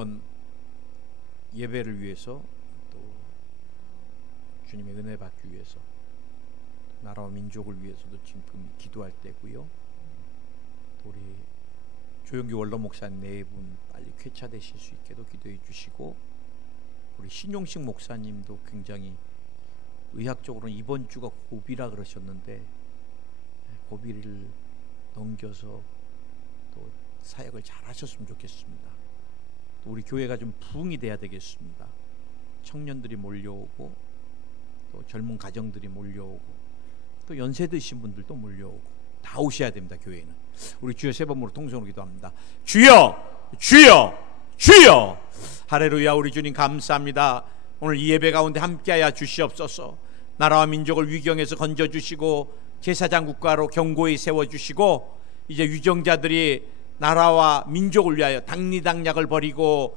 이번 예배를 위해서 또 주님의 은혜 받기 위해서 나라와 민족을 위해서도 지금 기도할 때고요. 또 우리 조영기 원로 목사님 네 분 빨리 쾌차되실 수 있게도 기도해 주시고, 우리 신용식 목사님도 굉장히 의학적으로는 이번 주가 고비라 그러셨는데 고비를 넘겨서 또 사역을 잘 하셨으면 좋겠습니다. 또 우리 교회가 좀 부흥이 돼야 되겠습니다. 청년들이 몰려오고 또 젊은 가정들이 몰려오고 또 연세 드신 분들도 몰려오고 다 오셔야 됩니다. 교회는. 우리 주여 세 번으로 통성으로 기도합니다. 주여, 주여, 주여. 할렐루야. 우리 주님 감사합니다. 오늘 이 예배 가운데 함께하여 주시옵소서. 나라와 민족을 위경에서 건져주시고 제사장 국가로 견고히 세워주시고, 이제 유정자들이 나라와 민족을 위하여 당리당략을 버리고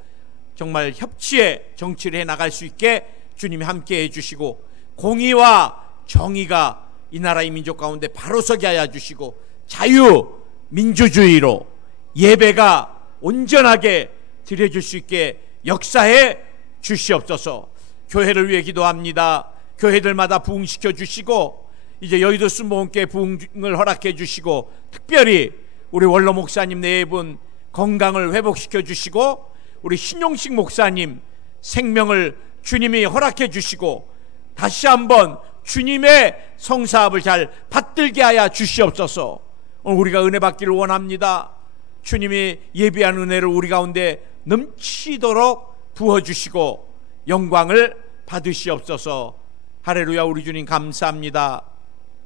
정말 협치의 정치를 해나갈 수 있게 주님이 함께해 주시고, 공의와 정의가 이 나라의 민족 가운데 바로 서게 하여 주시고, 자유민주주의로 예배가 온전하게 드려질 수 있게 역사해 주시옵소서. 교회를 위해 기도합니다. 교회들마다 부흥시켜 주시고, 이제 여의도 순복음교회 부흥을 허락해 주시고, 특별히 우리 원로 목사님 네 분 건강을 회복시켜 주시고, 우리 신용식 목사님 생명을 주님이 허락해 주시고, 다시 한번 주님의 성사업을 잘 받들게 하여 주시옵소서. 오늘 우리가 은혜 받기를 원합니다. 주님이 예비한 은혜를 우리 가운데 넘치도록 부어주시고 영광을 받으시옵소서. 할렐루야. 우리 주님 감사합니다.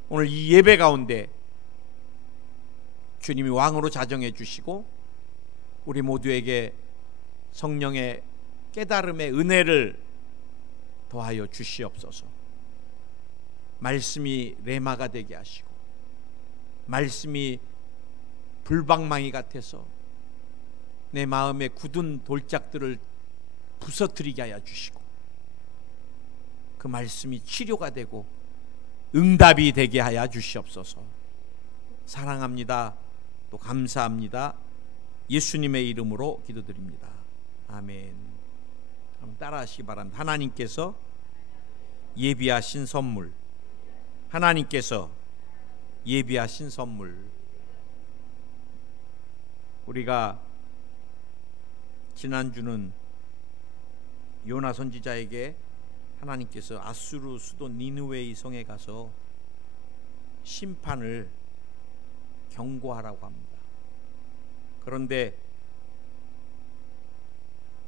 오늘 이 예배 가운데 주님이 왕으로 자정해 주시고 우리 모두에게 성령의 깨달음의 은혜를 더하여 주시옵소서. 말씀이 레마가 되게 하시고 말씀이 불방망이 같아서 내 마음의 굳은 돌짝들을 부서뜨리게 하여 주시고, 그 말씀이 치료가 되고 응답이 되게 하여 주시옵소서. 사랑합니다. 또 감사합니다. 예수님의 이름으로 기도드립니다. 아멘. 한번 따라하시기 바랍니다. 하나님께서 예비하신 선물, 하나님께서 예비하신 선물. 우리가 지난주는 요나 선지자에게 하나님께서 아수르 수도 니느웨의 성에 가서 심판을 경고하라고 합니다. 그런데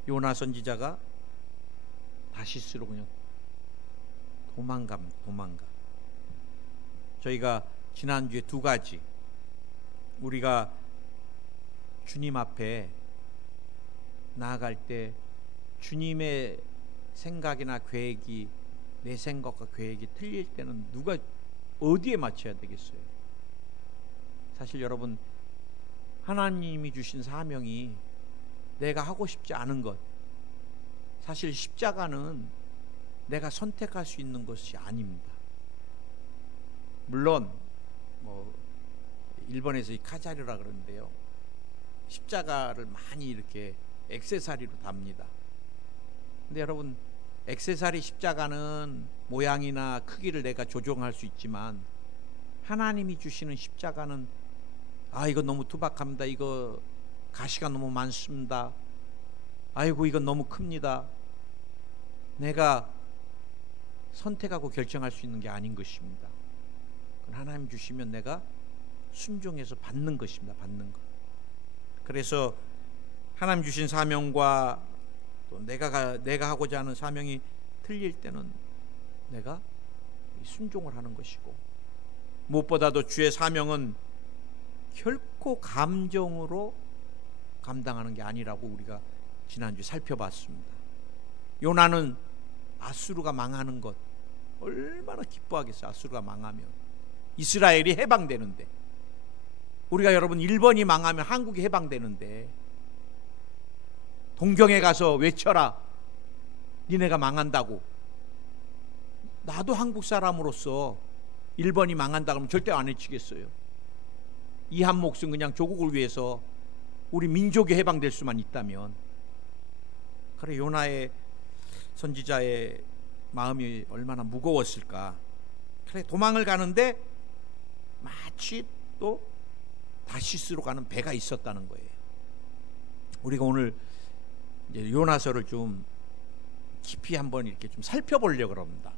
요나 선지자가 다시스로 그냥 도망가. 저희가 지난주에 두 가지, 우리가 주님 앞에 나아갈 때 주님의 생각이나 계획이 내 생각과 계획이 틀릴 때는 누가 어디에 맞춰야 되겠어요? 사실 여러분, 하나님이 주신 사명이 내가 하고 싶지 않은 것, 사실 십자가는 내가 선택할 수 있는 것이 아닙니다. 물론 일본에서 이 카자르라 그러는데요, 십자가를 많이 이렇게 액세서리로 답니다. 근데 여러분, 액세서리 십자가는 모양이나 크기를 내가 조정할 수 있지만 하나님이 주시는 십자가는 이거 너무 투박합니다. 이거 가시가 너무 많습니다. 아이고 이건 너무 큽니다. 내가 선택하고 결정할 수 있는 게 아닌 것입니다. 하나님 주시면 내가 순종해서 받는 것입니다. 받는 것. 그래서 하나님 주신 사명과 또 내가 하고자 하는 사명이 틀릴 때는 내가 순종을 하는 것이고, 무엇보다도 주의 사명은 결코 감정으로 감당하는 게 아니라고 우리가 지난주에 살펴봤습니다. 요나는 아수르가 망하는 것 얼마나 기뻐하겠어요. 아수르가 망하면 이스라엘이 해방되는데, 우리가 여러분 일본이 망하면 한국이 해방되는데 동경에 가서 외쳐라. 니네가 망한다고. 나도 한국 사람으로서 일본이 망한다 그러면 절대 안 외치겠어요. 이 한 몫은 그냥 조국을 위해서 우리 민족이 해방될 수만 있다면 그래, 요나의 선지자의 마음이 얼마나 무거웠을까. 그래, 도망을 가는데 마치 또 다시스로 가는 배가 있었다는 거예요. 우리가 오늘 이제 요나서를 좀 깊이 한번 이렇게 좀 살펴보려고 합니다.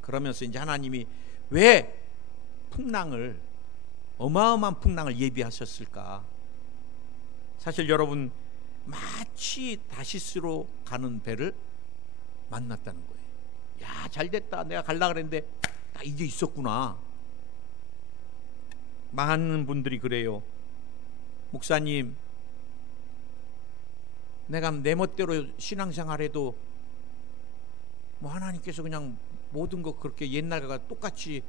그러면서 이제 하나님이 왜 풍랑을, 어마어마한 풍랑을 예비하셨을까? 사실 여러분, 마치 다시스로 가는 배를 만났다는 거예요. 야, 잘됐다. 내가 갈라 그랬는데 이게 있었구나. 많은 분들이 그래요. 목사님, 내가 내 멋대로 신앙생활해도 뭐 하나님께서 그냥 모든 거 그렇게 옛날과 똑같이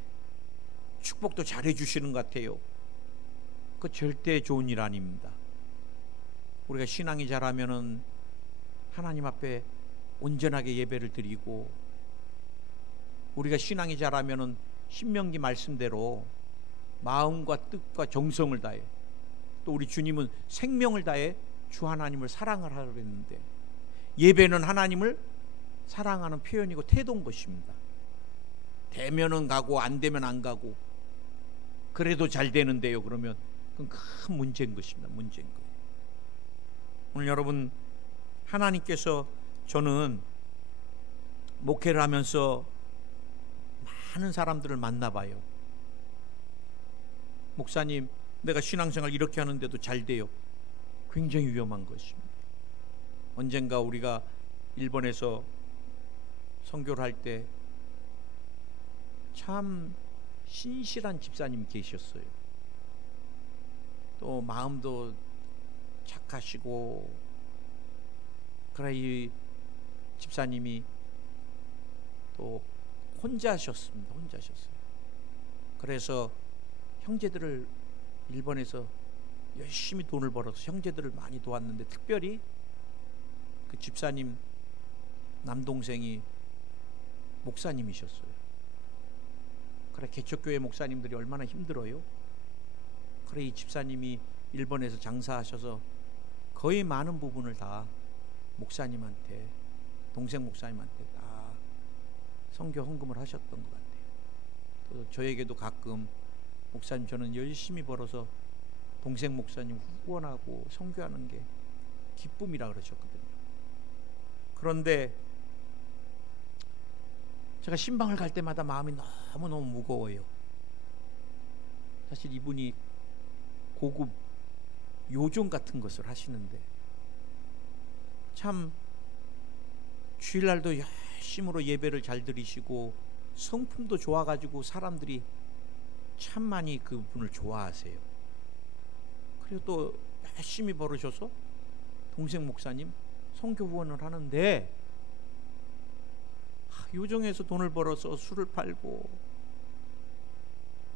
축복도 잘해 주시는 것 같아요. 그 절대 좋은 일 아닙니다. 우리가 신앙이 자라면은 하나님 앞에 온전하게 예배를 드리고, 우리가 신앙이 자라면은 신명기 말씀대로 마음과 뜻과 정성을 다해, 또 우리 주님은 생명을 다해 주 하나님을 사랑을 하려고 했는데, 예배는 하나님을 사랑하는 표현이고 태도인 것입니다. 되면은 가고 안 되면 안 가고, 그래도 잘 되는데요, 그러면 그건 큰 문제인 것입니다. 문제인 거예요. 오늘 여러분, 하나님께서, 저는 목회를 하면서 많은 사람들을 만나봐요. 목사님, 내가 신앙생활 이렇게 하는데도 잘 돼요. 굉장히 위험한 것입니다. 언젠가 우리가 일본에서 선교를 할 때 참 신실한 집사님이 계셨어요. 또 마음도 착하시고, 그래, 이 집사님이 또 혼자셨습니다. 혼자셨어요. 그래서 형제들을, 일본에서 열심히 돈을 벌어서 형제들을 많이 도왔는데, 특별히 그 집사님 남동생이 목사님이셨어요. 그래, 개척교회 목사님들이 얼마나 힘들어요. 그래, 이 집사님이 일본에서 장사하셔서 거의 많은 부분을 다 목사님한테, 동생 목사님한테 다 선교 헌금을 하셨던 것 같아요. 또 저에게도 가끔, 목사님, 저는 열심히 벌어서 동생 목사님 후원하고 선교하는 게 기쁨이라 그러셨거든요. 그런데 제가 신방을 갈 때마다 마음이 너무너무 무거워요. 사실 이분이 고급 요정 같은 것을 하시는데, 참 주일날도 열심으로 예배를 잘 드리시고 성품도 좋아가지고 사람들이 참 많이 그분을 좋아하세요. 그리고 또 열심히 벌으셔서 동생 목사님 선교 후원을 하는데, 요정에서 돈을 벌어서 술을 팔고,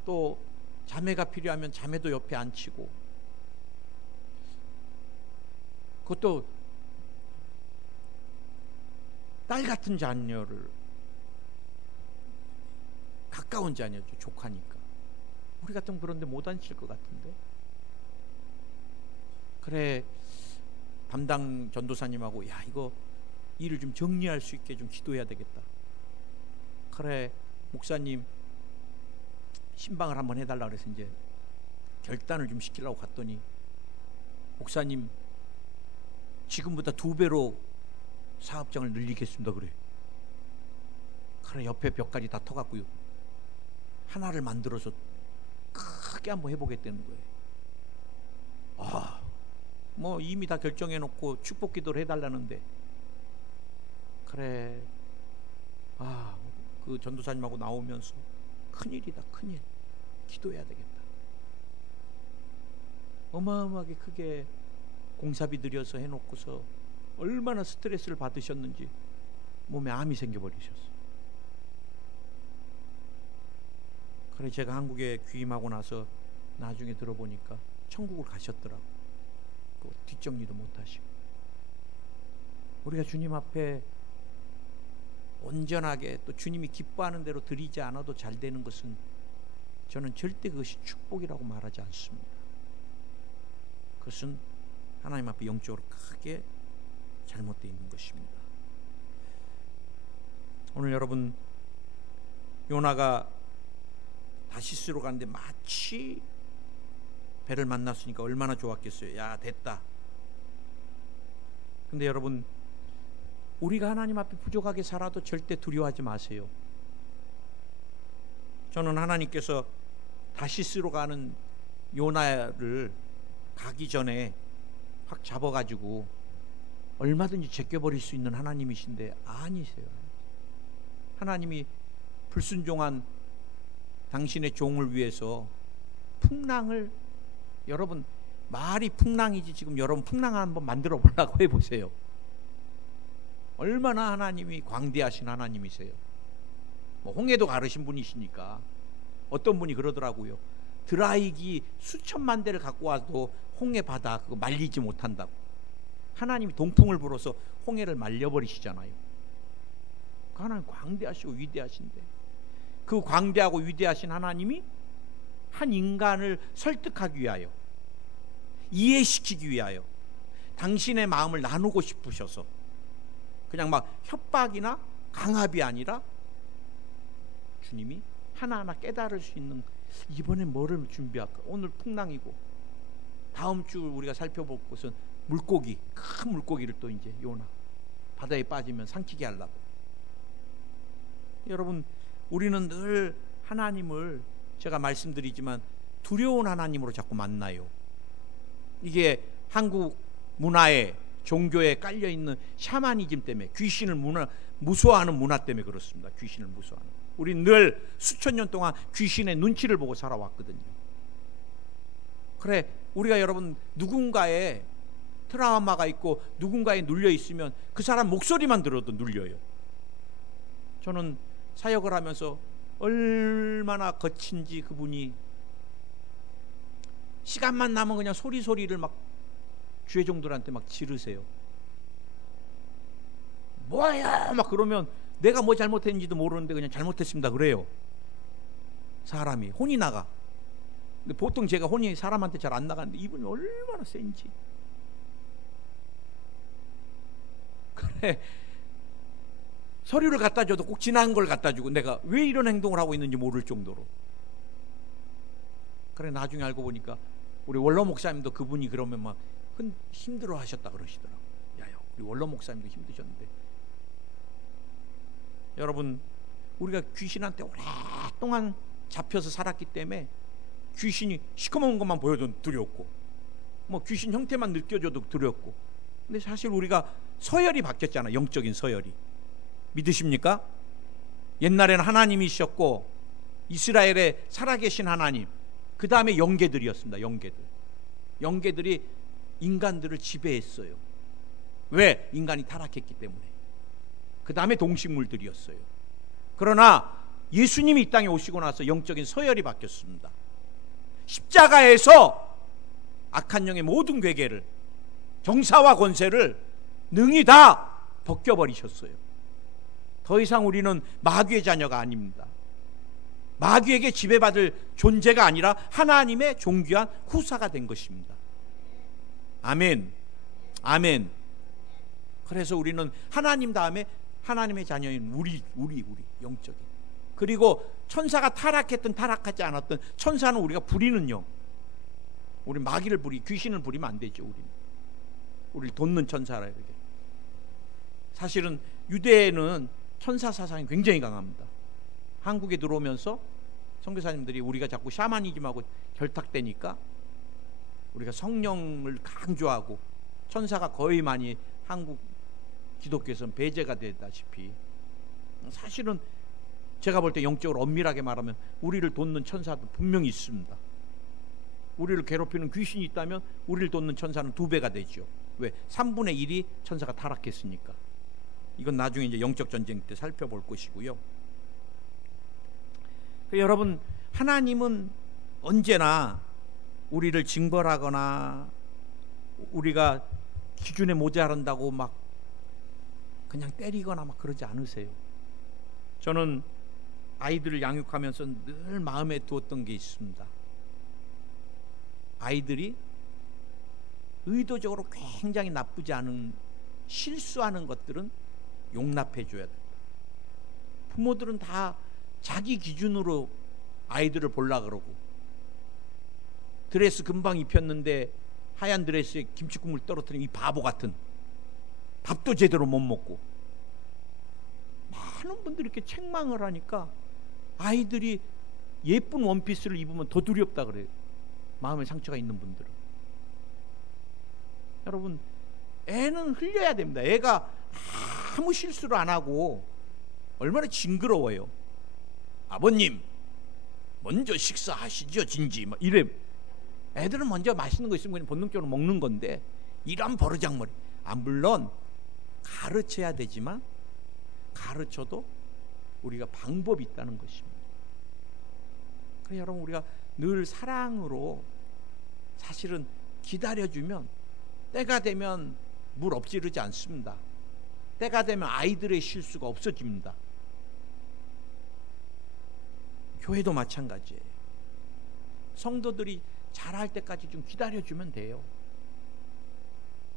또 자매가 필요하면 자매도 옆에 앉히고, 그것도 딸 같은 자녀를, 가까운 자녀죠. 조카니까. 우리 같으면 그런데 못 앉힐 것 같은데. 그래, 담당 전도사님하고, 야, 이거 일을 좀 정리할 수 있게 좀 기도해야 되겠다. 그래, 목사님 신방을 한번 해달라 그래서 이제 결단을 좀 시키려고 갔더니, 목사님 지금보다 2배로 사업장을 늘리겠습니다. 그래. 그래, 옆에 벽까지 다 터갖고요, 하나를 만들어서 크게 한번 해보겠다는 거예요. 뭐 이미 다 결정해놓고 축복 기도를 해달라는데, 그래, 그 전도사님하고 나오면서 큰일이다, 큰일. 기도해야 되겠다. 어마어마하게 크게 공사비 들여서 해놓고서 얼마나 스트레스를 받으셨는지 몸에 암이 생겨버리셨어요. 그래, 제가 한국에 귀임하고 나서 나중에 들어보니까 천국을 가셨더라고. 그 뒷정리도 못하시고. 우리가 주님 앞에 온전하게, 또 주님이 기뻐하는 대로 드리지 않아도 잘 되는 것은, 저는 절대 그것이 축복이라고 말하지 않습니다. 그것은 하나님 앞에 영적으로 크게 잘못되어 있는 것입니다. 오늘 여러분, 요나가 다시스로 가는데 마치 배를 만났으니까 얼마나 좋았겠어요. 야, 됐다. 근데 여러분, 우리가 하나님 앞에 부족하게 살아도 절대 두려워하지 마세요. 저는 하나님께서 다시스로 가는 요나를 가기 전에 확 잡아가지고 얼마든지 제껴버릴 수 있는 하나님이신데 아니세요. 하나님이 불순종한 당신의 종을 위해서 풍랑을, 여러분 말이 풍랑이지 지금 여러분 풍랑 한번 만들어 보려고 해보세요. 얼마나 하나님이 광대하신 하나님이세요. 뭐 홍해도 가르신 분이시니까. 어떤 분이 그러더라고요. 드라이기 수천만 대를 갖고 와도 홍해 바다 그거 말리지 못한다고. 하나님이 동풍을 불어서 홍해를 말려버리시잖아요. 그 하나님 광대하시고 위대하신데, 그 광대하고 위대하신 하나님이 한 인간을 설득하기 위하여, 이해시키기 위하여 당신의 마음을 나누고 싶으셔서 그냥 막 협박이나 강압이 아니라 주님이 하나하나 깨달을 수 있는, 이번에 뭐를 준비할까? 오늘 풍랑이고 다음 주 우리가 살펴볼 것은 물고기, 큰 물고기를 또 이제 요나 바다에 빠지면 삼키게 하려고. 여러분, 우리는 늘 하나님을, 제가 말씀드리지만 두려운 하나님으로 자꾸 만나요. 이게 한국 문화에, 종교에 깔려있는 샤머니즘 때문에, 귀신을 무서워하는 문화 때문에 그렇습니다. 귀신을 무서워하는. 우린 늘 수천 년 동안 귀신의 눈치를 보고 살아왔거든요. 그래, 우리가 여러분 누군가의 트라우마가 있고 누군가에 눌려 있으면 그 사람 목소리만 들어도 눌려요. 저는 사역을 하면서 얼마나 거친지 그분이 시간만 나면 그냥 소리를 막 주회종들한테 막 지르세요. 뭐야 막 그러면 내가 뭐 잘못했는지도 모르는데 그냥 잘못했습니다 그래요. 사람이 혼이 나가. 근데 보통 제가 혼이 사람한테 잘 안 나가는데 이분이 얼마나 센지. 그래, 서류를 갖다 줘도 꼭 지난 걸 갖다 주고 내가 왜 이런 행동을 하고 있는지 모를 정도로. 그래, 나중에 알고 보니까 우리 원로 목사님도 그분이 그러면 막 힘들어 하셨다 그러시더라고. 야요, 우리 원로 목사님도 힘드셨는데. 여러분, 우리가 귀신한테 오랫동안 잡혀서 살았기 때문에 귀신이 시커먼 것만 보여도 두렵고, 뭐 귀신 형태만 느껴져도 두렵고. 근데 사실 우리가 서열이 바뀌었잖아. 영적인 서열이. 믿으십니까? 옛날에는 하나님이셨고 이스라엘에 살아계신 하나님, 그 다음에 영계들이었습니다. 영계들이 인간들을 지배했어요. 왜? 인간이 타락했기 때문에. 그 다음에 동식물들이었어요. 그러나 예수님이 이 땅에 오시고 나서 영적인 서열이 바뀌었습니다. 십자가에서 악한 영의 모든 괴계를, 정사와 권세를 능히 다 벗겨버리셨어요. 더 이상 우리는 마귀의 자녀가 아닙니다. 마귀에게 지배받을 존재가 아니라 하나님의 존귀한 후사가 된 것입니다. 아멘. 아멘. 그래서 우리는 하나님 다음에 하나님의 자녀인 우리 영적인, 그리고 천사가 타락했든 타락하지 않았든 천사는 우리가 부리는 영. 우리 마귀를 귀신을 부리면 안 되죠. 우리를 돕는 천사라. 이렇게. 사실은 유대에는 천사 사상이 굉장히 강합니다. 한국에 들어오면서 선교사님들이 우리가 자꾸 샤머니즘하고 결탁되니까 우리가 성령을 강조하고 천사가 거의 많이 한국 기독교에서는 배제가 되다시피, 사실은 제가 볼 때 영적으로 엄밀하게 말하면 우리를 돕는 천사도 분명히 있습니다. 우리를 괴롭히는 귀신이 있다면 우리를 돕는 천사는 2배가 되죠. 왜? 3분의 1이 천사가 타락했으니까. 이건 나중에 이제 영적 전쟁 때 살펴볼 것이고요. 여러분, 하나님은 언제나 우리를 징벌하거나 우리가 기준에 모자란다고 막 그냥 때리거나 막 그러지 않으세요. 저는 아이들을 양육하면서 늘 마음에 두었던 게 있습니다. 아이들이 의도적으로 굉장히 나쁘지 않은 실수하는 것들은 용납해 줘야 된다. 부모들은 다 자기 기준으로 아이들을 보려 그러고, 드레스 금방 입혔는데 하얀 드레스에 김치국물 떨어뜨린 이 바보 같은, 밥도 제대로 못 먹고, 많은 분들이 이렇게 책망을 하니까 아이들이 예쁜 원피스를 입으면 더 두렵다 그래요. 마음에 상처가 있는 분들은. 여러분, 애는 흘려야 됩니다. 애가 아무 실수를 안 하고 얼마나 징그러워요. 아버님 먼저 식사하시죠 진지 막 이래. 애들은 먼저 맛있는 거 있으면 그냥 본능적으로 먹는 건데, 이런 버르장머리. 물론 가르쳐야 되지만, 가르쳐도 우리가 방법이 있다는 것입니다. 그래서 여러분, 우리가 늘 사랑으로 사실은 기다려주면 때가 되면 물 엎지르지 않습니다. 때가 되면 아이들의 실수가 없어집니다. 교회도 마찬가지예요. 성도들이 잘할 때까지 좀 기다려주면 돼요.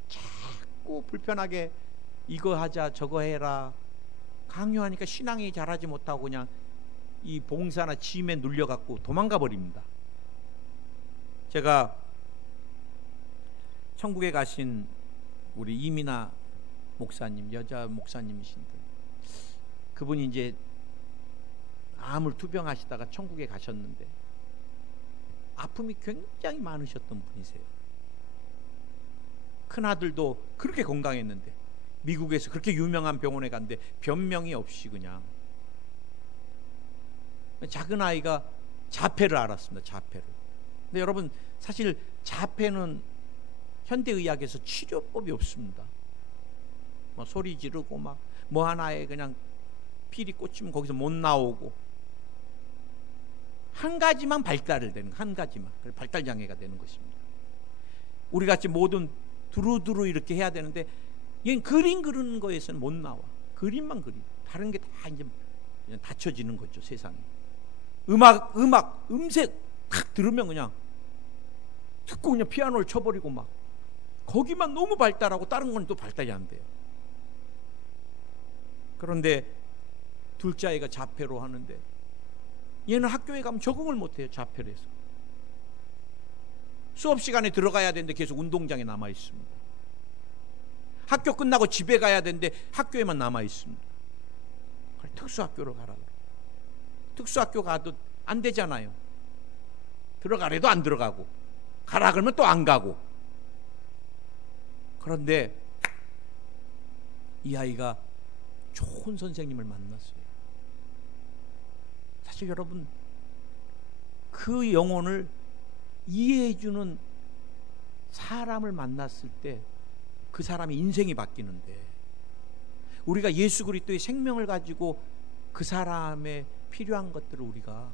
자꾸 불편하게 이거 하자 저거 해라 강요하니까 신앙이 자라지 못하고 그냥 이 봉사나 짐에 눌려갖고 도망가 버립니다. 제가 천국에 가신 우리 이민아 목사님, 여자 목사님이신데, 그분이 이제 암을 투병하시다가 천국에 가셨는데 아픔이 굉장히 많으셨던 분이세요. 큰아들도 그렇게 건강했는데 미국에서 그렇게 유명한 병원에 갔는데 변명이 없이 그냥, 작은 아이가 자폐를 앓았습니다. 자폐를. 근데 여러분, 사실 자폐는 현대의학에서 치료법이 없습니다. 뭐 소리 지르고 막 뭐 하나에 그냥 필이 꽂히면 거기서 못 나오고, 한 가지만 발달을 되는, 한 가지만 발달 장애가 되는 것입니다. 우리 같이 모든 두루두루 이렇게 해야 되는데 얘는 그림 그리는 거에서는 못 나와. 그림만 그리. 다른 게 다 이제 그냥 닫혀지는 거죠, 세상에. 음색 탁 들으면 그냥 듣고 그냥 피아노를 쳐버리고 막, 거기만 너무 발달하고 다른 건 또 발달이 안 돼요. 그런데 둘째 아이가 자폐로 하는데 얘는 학교에 가면 적응을 못해요. 자폐로 해서 수업 시간에 들어가야 되는데 계속 운동장에 남아 있습니다. 학교 끝나고 집에 가야 되는데 학교에만 남아 있습니다. 특수학교로 가라. 특수학교 가도 안 되잖아요. 들어가래도 안 들어가고, 가라 그러면 또 안 가고. 그런데 이 아이가 좋은 선생님을 만났어요. 사실 여러분, 그 영혼을 이해해주는 사람을 만났을 때 그 사람의 인생이 바뀌는데, 우리가 예수 그리스도의 생명을 가지고 그 사람의 필요한 것들을 우리가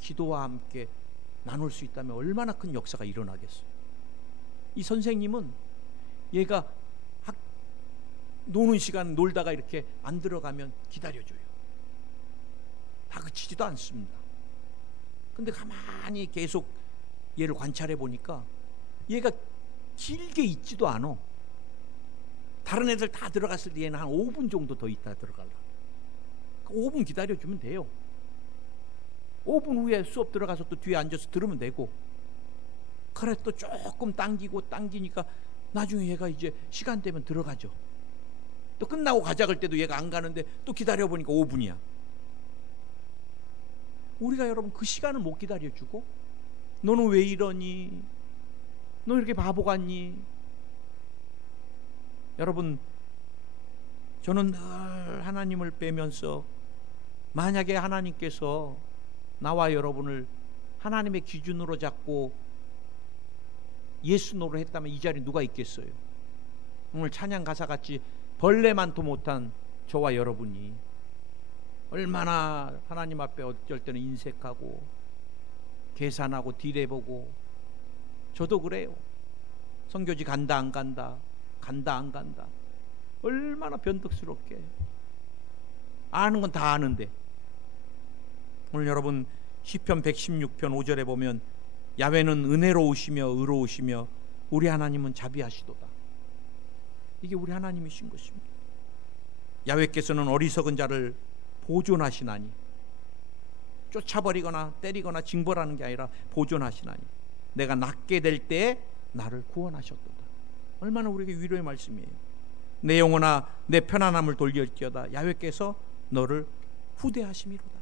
기도와 함께 나눌 수 있다면 얼마나 큰 역사가 일어나겠어요. 이 선생님은 얘가 노는 시간 놀다가 이렇게 안 들어가면 기다려줘요. 다그치지도 않습니다. 근데 가만히 계속 얘를 관찰해 보니까 얘가 길게 있지도 않아. 다른 애들 다 들어갔을 때 얘는 한 5분 정도 더 있다 들어가려고. 5분 기다려주면 돼요. 5분 후에 수업 들어가서 또 뒤에 앉아서 들으면 되고. 그래 또 조금 당기니까 나중에 얘가 이제 시간 되면 들어가죠. 또 끝나고 가자 그럴 때도 얘가 안 가는데 또 기다려보니까 5분이야. 우리가 여러분 그 시간을 못 기다려주고, 너는 왜 이러니? 너 이렇게 바보 같니? 여러분, 저는 늘 하나님을 빼면서, 만약에 하나님께서 나와 여러분을 하나님의 기준으로 잡고 예수 노릇 했다면 이 자리에 누가 있겠어요? 오늘 찬양 가사같이 벌레만도 못한 저와 여러분이 얼마나 하나님 앞에 어쩔 때는 인색하고 계산하고 딜해보고, 저도 그래요. 선교지 간다 안 간다, 간다 안 간다, 얼마나 변덕스럽게 아는 건 다 아는데. 오늘 여러분 시편 116편 5절에 보면 야훼는 은혜로우시며 의로우시며 우리 하나님은 자비하시도다. 이게 우리 하나님이신 것입니다. 야훼께서는 어리석은 자를 보존하시나니, 쫓아버리거나 때리거나 징벌하는 게 아니라 보존하시나니 내가 낫게 될 때에 나를 구원하셨도다. 얼마나 우리에게 위로의 말씀이에요. 내 영혼아 내 편안함을 돌릴지어다 야훼께서 너를 후대하심이로다.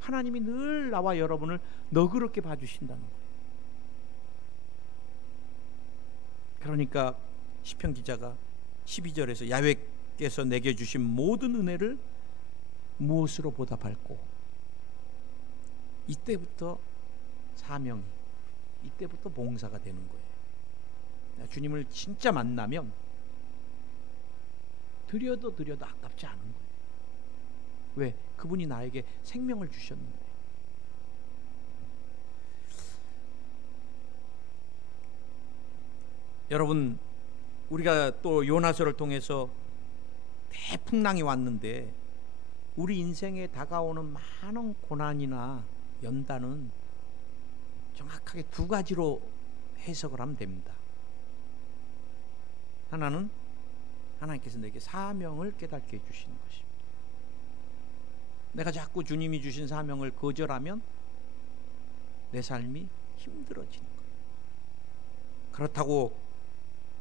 하나님이 늘 나와 여러분을 너그럽게 봐주신다는 거예요. 그러니까 시편 기자가 12절에서 야훼께서 내게 주신 모든 은혜를 무엇으로 보답할꼬? 이때부터 사명이, 이때부터 봉사가 되는 거예요. 주님을 진짜 만나면 드려도 아깝지 않은 거예요. 왜? 그분이 나에게 생명을 주셨는데. 여러분, 우리가 또 요나서를 통해서 대풍랑이 왔는데 우리 인생에 다가오는 많은 고난이나 연단은 정확하게 두 가지로 해석을 하면 됩니다. 하나는 하나님께서 내게 사명을 깨닫게 해주시는 것입니다. 내가 자꾸 주님이 주신 사명을 거절하면 내 삶이 힘들어지는 거예요. 그렇다고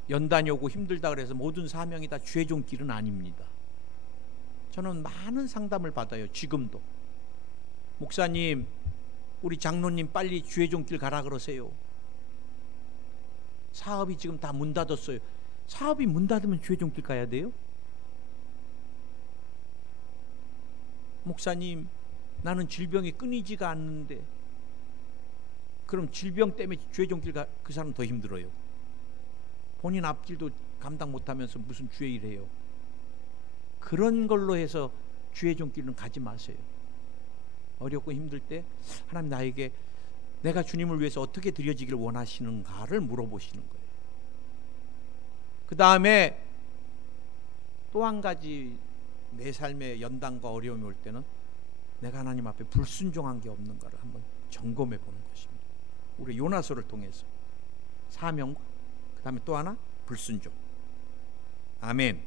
연단이 오고 힘들다 그래서 모든 사명이 다 주의 종길은 아닙니다. 저는 많은 상담을 받아요. 지금도 목사님, 우리 장로님 빨리 주의 종길 가라 그러세요. 사업이 지금 다 문 닫았어요. 사업이 문 닫으면 주의 종길 가야 돼요? 목사님, 나는 질병이 끊이지가 않는데. 그럼 질병 때문에 주의 종길 그 사람 더 힘들어요. 본인 앞길도 감당 못하면서 무슨 주의 일해요. 그런 걸로 해서 주의 종길은 가지 마세요. 어렵고 힘들 때 하나님 나에게 내가 주님을 위해서 어떻게 드려지기를 원하시는가를 물어보시는 거예요. 그 다음에 또 한 가지 내 삶의 연단과 어려움이 올 때는 내가 하나님 앞에 불순종한 게 없는가를 한번 점검해 보는 것입니다. 우리 요나서를 통해서 사명과 그 다음에 또 하나 불순종. 아멘.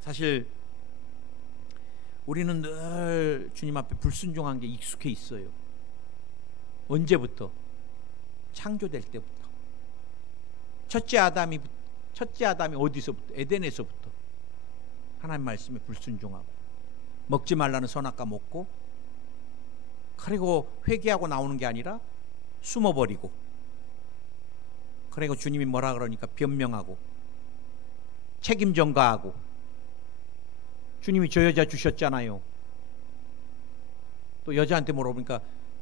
사실 우리는 늘 주님 앞에 불순종한 게 익숙해 있어요. 언제부터? 창조될 때부터. 첫째 아담이 어디서부터? 에덴에서부터 하나님 말씀에 불순종하고 먹지 말라는 선악과 먹고, 그리고 회개하고 나오는 게 아니라 숨어버리고, 그리고 주님이 뭐라 그러니까 변명하고 책임 전가하고, 주님이 저 여자 주셨잖아요. 또 여자한테 물어보니까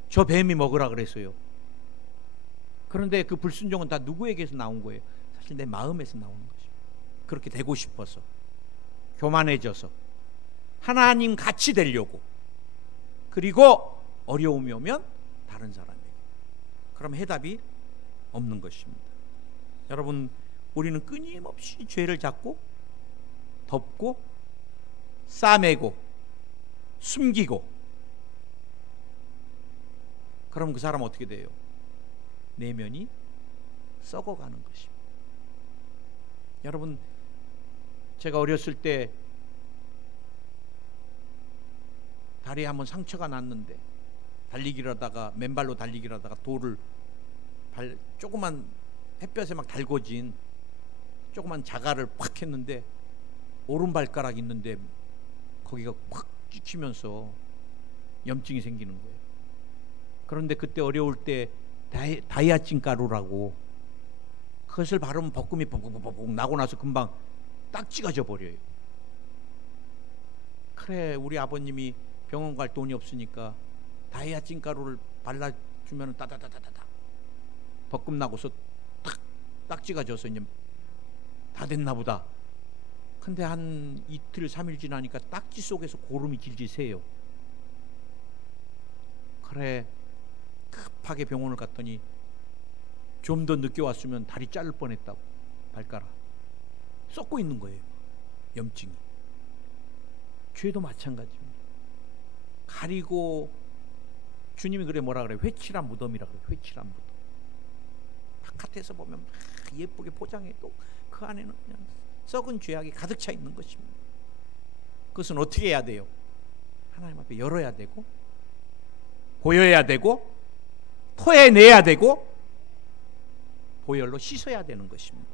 저 뱀이 먹으라 그랬어요. 그런데 그 불순종은 다 누구에게서 나온 거예요? 사실 내 마음에서 나오는 거죠. 그렇게 되고 싶어서, 교만해져서, 하나님 같이 되려고, 그리고 어려움이 오면 다른 사람에게. 그럼 해답이 없는 것입니다. 여러분, 우리는 끊임없이 죄를 잡고 덮고 싸매고 숨기고, 그럼 그 사람 어떻게 돼요? 내면이 썩어가는 것입니다. 여러분, 제가 어렸을 때 다리에 한번 상처가 났는데 달리기를 하다가, 맨발로 달리기를 하다가 돌을 조그만 햇볕에 막 달궈진 조그만 자갈을 팍 했는데 오른발가락 있는데 거기가 확 찍히면서 염증이 생기는 거예요. 그런데 그때 어려울 때 다이아친 가루라고, 그것을 바르면 벗금이 벅벅벅 나고 나서 금방 딱지가 져 버려요. 그래, 우리 아버님이 병원 갈 돈이 없으니까 다이아친 가루를 발라주면 따다다다다다 벗금 나고서 딱 딱지가 져서 이제 다 됐나 보다. 근데 한 이틀 3일 지나니까 딱지 속에서 고름이 질질 새요. 그래, 급하게 병원을 갔더니 좀 더 늦게 왔으면 다리 자를 뻔했다고. 발가락 썩고 있는 거예요, 염증이. 죄도 마찬가지입니다. 가리고, 주님이 그래 뭐라 그래? 회칠한 무덤이라 그래. 회칠한 무덤. 바깥에서 보면 막 예쁘게 포장해도 그 안에는 그냥 썩은 죄악이 가득 차 있는 것입니다. 그것은 어떻게 해야 돼요? 하나님 앞에 열어야 되고, 보여야 되고, 토해내야 되고, 보혈로 씻어야 되는 것입니다.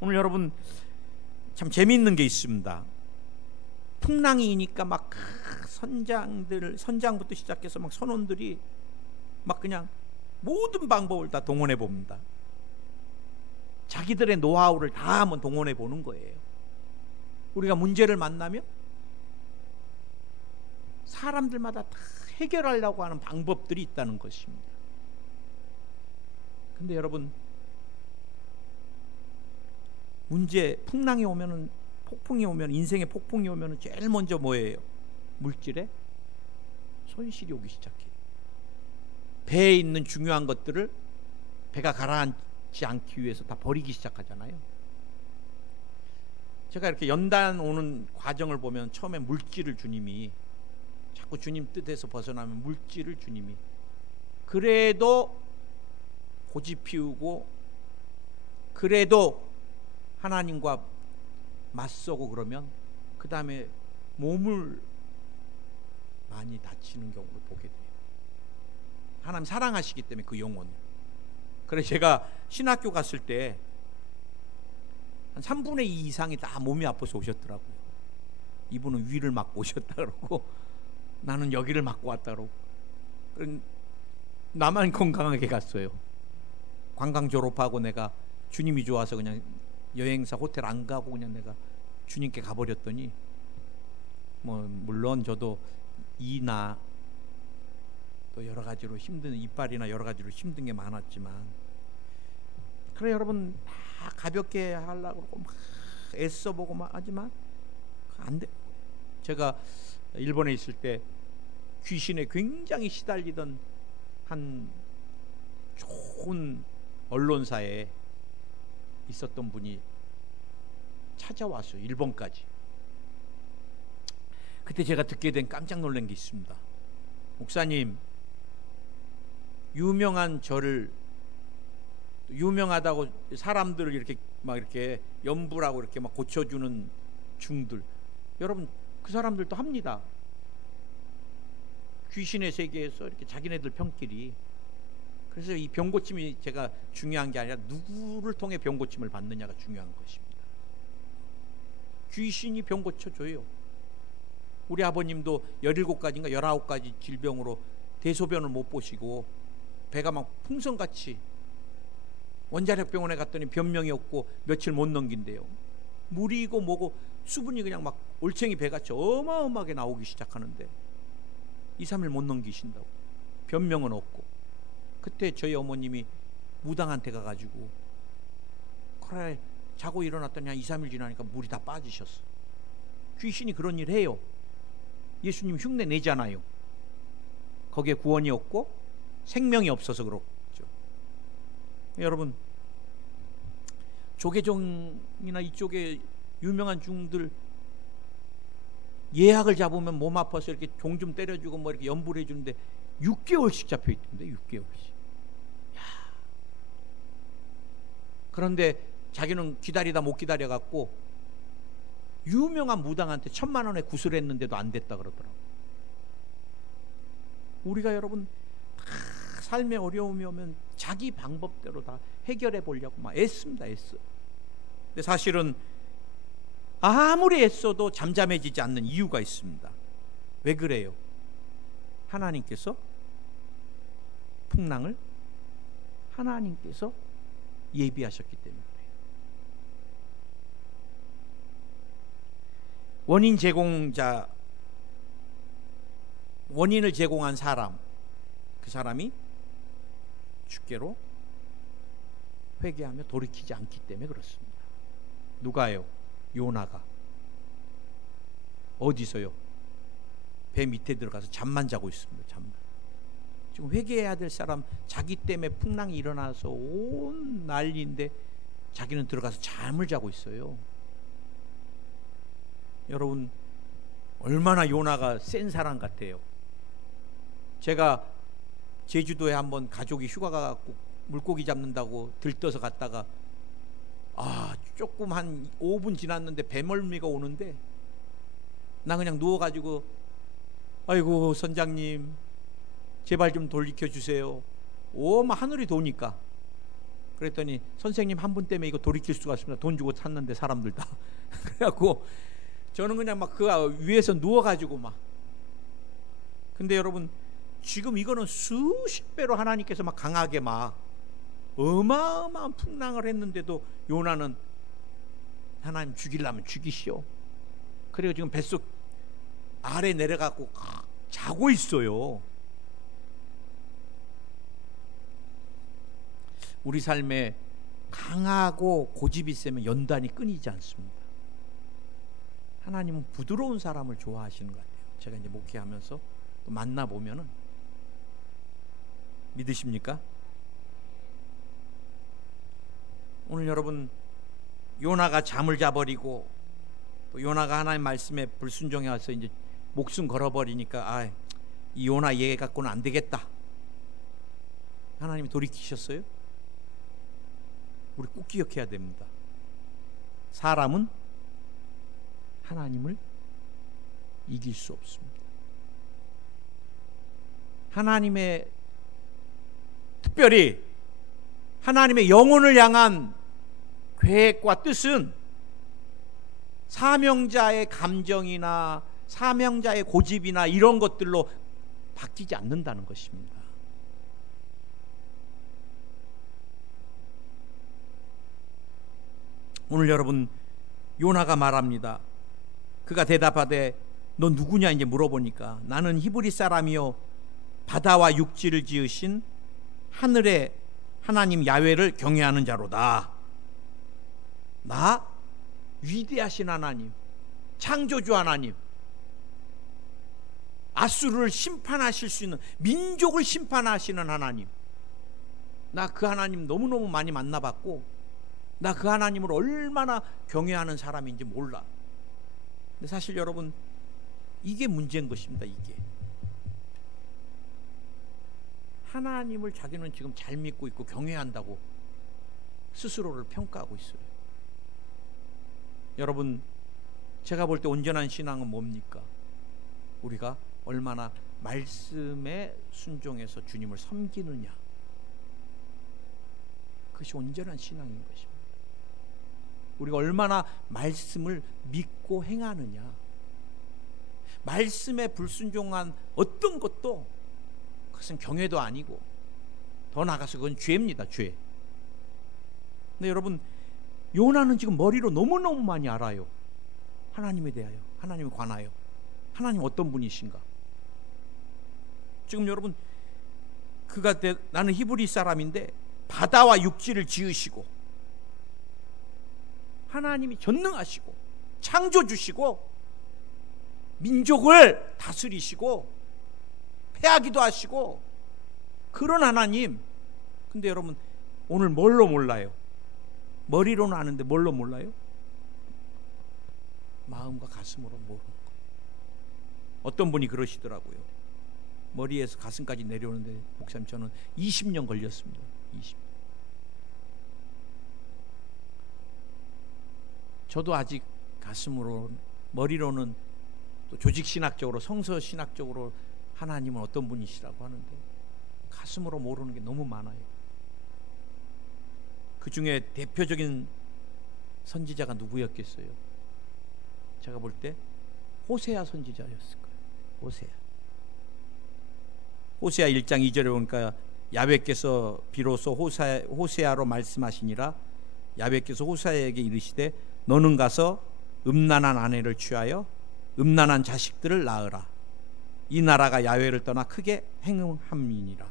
오늘 여러분 참 재미있는 게 있습니다. 풍랑이니까 막 선장부터 시작해서 막 선원들이 막 그냥 모든 방법을 다 동원해 봅니다. 자기들의 노하우를 다 한번 동원해 보는 거예요. 우리가 문제를 만나면 사람들마다 다 해결하려고 하는 방법들이 있다는 것입니다. 근데 여러분, 풍랑이 오면은, 폭풍이 오면, 인생의 폭풍이 오면은 제일 먼저 뭐예요? 물질에 손실이 오기 시작해요. 배에 있는 중요한 것들을 배가 가라앉지 않기 위해서 다 버리기 시작하잖아요. 제가 이렇게 연단 오는 과정을 보면 처음에 물질을 주님이, 자꾸 주님 뜻에서 벗어나면 물질을 주님이, 그래도 고집 피우고 그래도 하나님과 맞서고 그러면 그 다음에 몸을 많이 다치는 경우를 보게 돼요. 하나님 사랑하시기 때문에 그 영혼을. 그래서 제가 신학교 갔을 때 한 3분의 2 이상이 다 몸이 아파서 오셨더라고요. 이분은 위를 맞고 오셨다 그러고, 나는 여기를 맞고 왔다 그러고, 나만 건강하게 갔어요. 관광 졸업하고 내가 주님이 좋아서 그냥 여행사 호텔 안 가고 그냥 내가 주님께 가버렸더니, 뭐 물론 저도 이나 또 여러 가지로 힘든, 이빨이나 여러 가지로 힘든 게 많았지만, 그래 여러분 다 가볍게 하려고 그러고 막 애써보고 막 하지만 안 돼. 제가 일본에 있을 때 귀신에 굉장히 시달리던 한 좋은 언론사에 있었던 분이 찾아왔어요. 일본까지. 그때 제가 듣게 된 깜짝 놀란 게 있습니다. 목사님, 유명한 저를, 유명하다고 사람들을 이렇게 막 이렇게 염불하고 이렇게 막 고쳐주는 중들, 여러분 그 사람들도 합니다. 귀신의 세계에서 이렇게 자기네들 편끼리. 그래서 이 병고침이 제가 중요한 게 아니라 누구를 통해 병고침을 받느냐가 중요한 것입니다. 귀신이 병 고쳐줘요. 우리 아버님도 17가지인가 19가지 질병으로 대소변을 못 보시고 배가 막 풍선같이, 원자력병원에 갔더니 변명이 없고 며칠 못 넘긴대요. 물이고 뭐고 수분이 그냥 막 올챙이 배같이 어마어마하게 나오기 시작하는데 2, 3일 못 넘기신다고. 변명은 없고. 그때 저희 어머님이 무당한테 가가지고, 그래 자고 일어났더니 한 2, 3일 지나니까 물이 다 빠지셨어. 귀신이 그런 일 해요. 예수님 흉내 내잖아요. 거기에 구원이 없고 생명이 없어서 그렇죠. 여러분, 조계종이나 이쪽에 유명한 중들 예약을 잡으면 몸 아파서 이렇게 종 좀 때려주고 뭐 이렇게 염불해 주는데 6개월씩 잡혀 있던데, 6개월씩. 야. 그런데 자기는 기다리다 못 기다려 갖고 유명한 무당한테 1,000만 원에 구슬했는데도 안 됐다 그러더라고. 우리가 여러분 다 삶의 어려움이 오면 자기 방법대로 다 해결해 보려고 막 애씁니다. 애써. 근데 사실은 아무리 애써도 잠잠해지지 않는 이유가 있습니다. 왜 그래요? 하나님께서 풍랑을 하나님께서 예비하셨기 때문에 그래요. 원인 제공자, 원인을 제공한 사람, 그 사람이 주께로 회개하며 돌이키지 않기 때문에 그렇습니다. 누가요? 요나가. 어디서요? 배 밑에 들어가서 잠만 자고 있습니다. 잠만. 지금 회개해야 될 사람, 자기 때문에 풍랑이 일어나서 온 난리인데 자기는 들어가서 잠을 자고 있어요. 여러분, 얼마나 요나가 센 사람 같아요. 제가 제주도에 한번 가족이 휴가 가고 물고기 잡는다고 들떠서 갔다가 조금 한 5분 지났는데 배멀미가 오는데 나 그냥 누워가지고 아이고 선장님 제발 좀 돌이켜 주세요. 막 하늘이 도니까. 그랬더니 선생님 한 분 때문에 이거 돌이킬 수가 없습니다. 돈 주고 샀는데 사람들 다. 그래갖고 저는 그냥 막 그 위에서 누워가지고 막. 근데 여러분 지금 이거는 수십 배로 하나님께서 막 강하게 막 어마어마한 풍랑을 했는데도 요나는 하나님 죽이려면 죽이시오. 그리고 지금 뱃속 아래 내려가고 자고 있어요. 우리 삶에 강하고 고집이 세면 연단이 끊이지 않습니다. 하나님은 부드러운 사람을 좋아하시는 것 같아요. 제가 이제 목회하면서 또 만나보면은. 믿으십니까? 오늘 여러분 요나가 잠을 자버리고 또 요나가 하나님 말씀에 불순종해 와서 이제 목숨 걸어버리니까 이 요나 얘 갖고는 안 되겠다. 하나님이 돌이키셨어요? 우리 꼭 기억해야 됩니다. 사람은 하나님을 이길 수 없습니다. 하나님의 특별히 하나님의 영혼을 향한 계획과 뜻은 사명자의 감정이나 사명자의 고집이나 이런 것들로 바뀌지 않는다는 것입니다. 오늘 여러분 요나가 말합니다. 그가 대답하되 너 누구냐 이제 물어보니까 나는 히브리 사람이요 바다와 육지를 지으신 하늘의 하나님 야훼를 경외하는 자로다. 나 위대하신 하나님, 창조주 하나님, 아수르를 심판하실 수 있는, 민족을 심판하시는 하나님, 나 그 하나님 너무너무 많이 만나봤고 나 그 하나님을 얼마나 경외하는 사람인지 몰라. 근데 사실 여러분 이게 문제인 것입니다. 이게 하나님을 자기는 지금 잘 믿고 있고 경외한다고 스스로를 평가하고 있어요. 여러분 제가 볼 때 온전한 신앙은 뭡니까? 우리가 얼마나 말씀에 순종해서 주님을 섬기느냐, 그것이 온전한 신앙인 것입니다. 우리가 얼마나 말씀을 믿고 행하느냐, 말씀에 불순종한 어떤 것도 그것은 경외도 아니고 더 나아가서 그건 죄입니다. 죄. 근데 여러분 요나는 지금 머리로 너무너무 많이 알아요. 하나님에 대하여, 하나님에 관하여, 하나님 어떤 분이신가. 지금 여러분 그가 나는 히브리 사람인데 바다와 육지를 지으시고 하나님이 전능하시고 창조주시고 민족을 다스리시고 패하기도 하시고 그런 하나님. 근데 여러분 오늘 뭘로 몰라요? 머리로는 아는데 뭘로 몰라요? 마음과 가슴으로 모르는 거예요. 어떤 분이 그러시더라고요. 머리에서 가슴까지 내려오는데 목사님 저는 20년 걸렸습니다. 20년. 저도 아직 가슴으로, 머리로는 또 조직신학적으로, 성서신학적으로 하나님은 어떤 분이시라고 하는데 가슴으로 모르는 게 너무 많아요. 그 중에 대표적인 선지자가 누구였겠어요? 제가 볼 때 호세아 선지자였을 거예요. 호세아 1장 2절에 보니까 야훼께서 비로소 호세아로 말씀하시니라. 야훼께서 호세아에게 이르시되 너는 가서 음란한 아내를 취하여 음란한 자식들을 낳으라. 이 나라가 야훼를 떠나 크게 행음함이니라.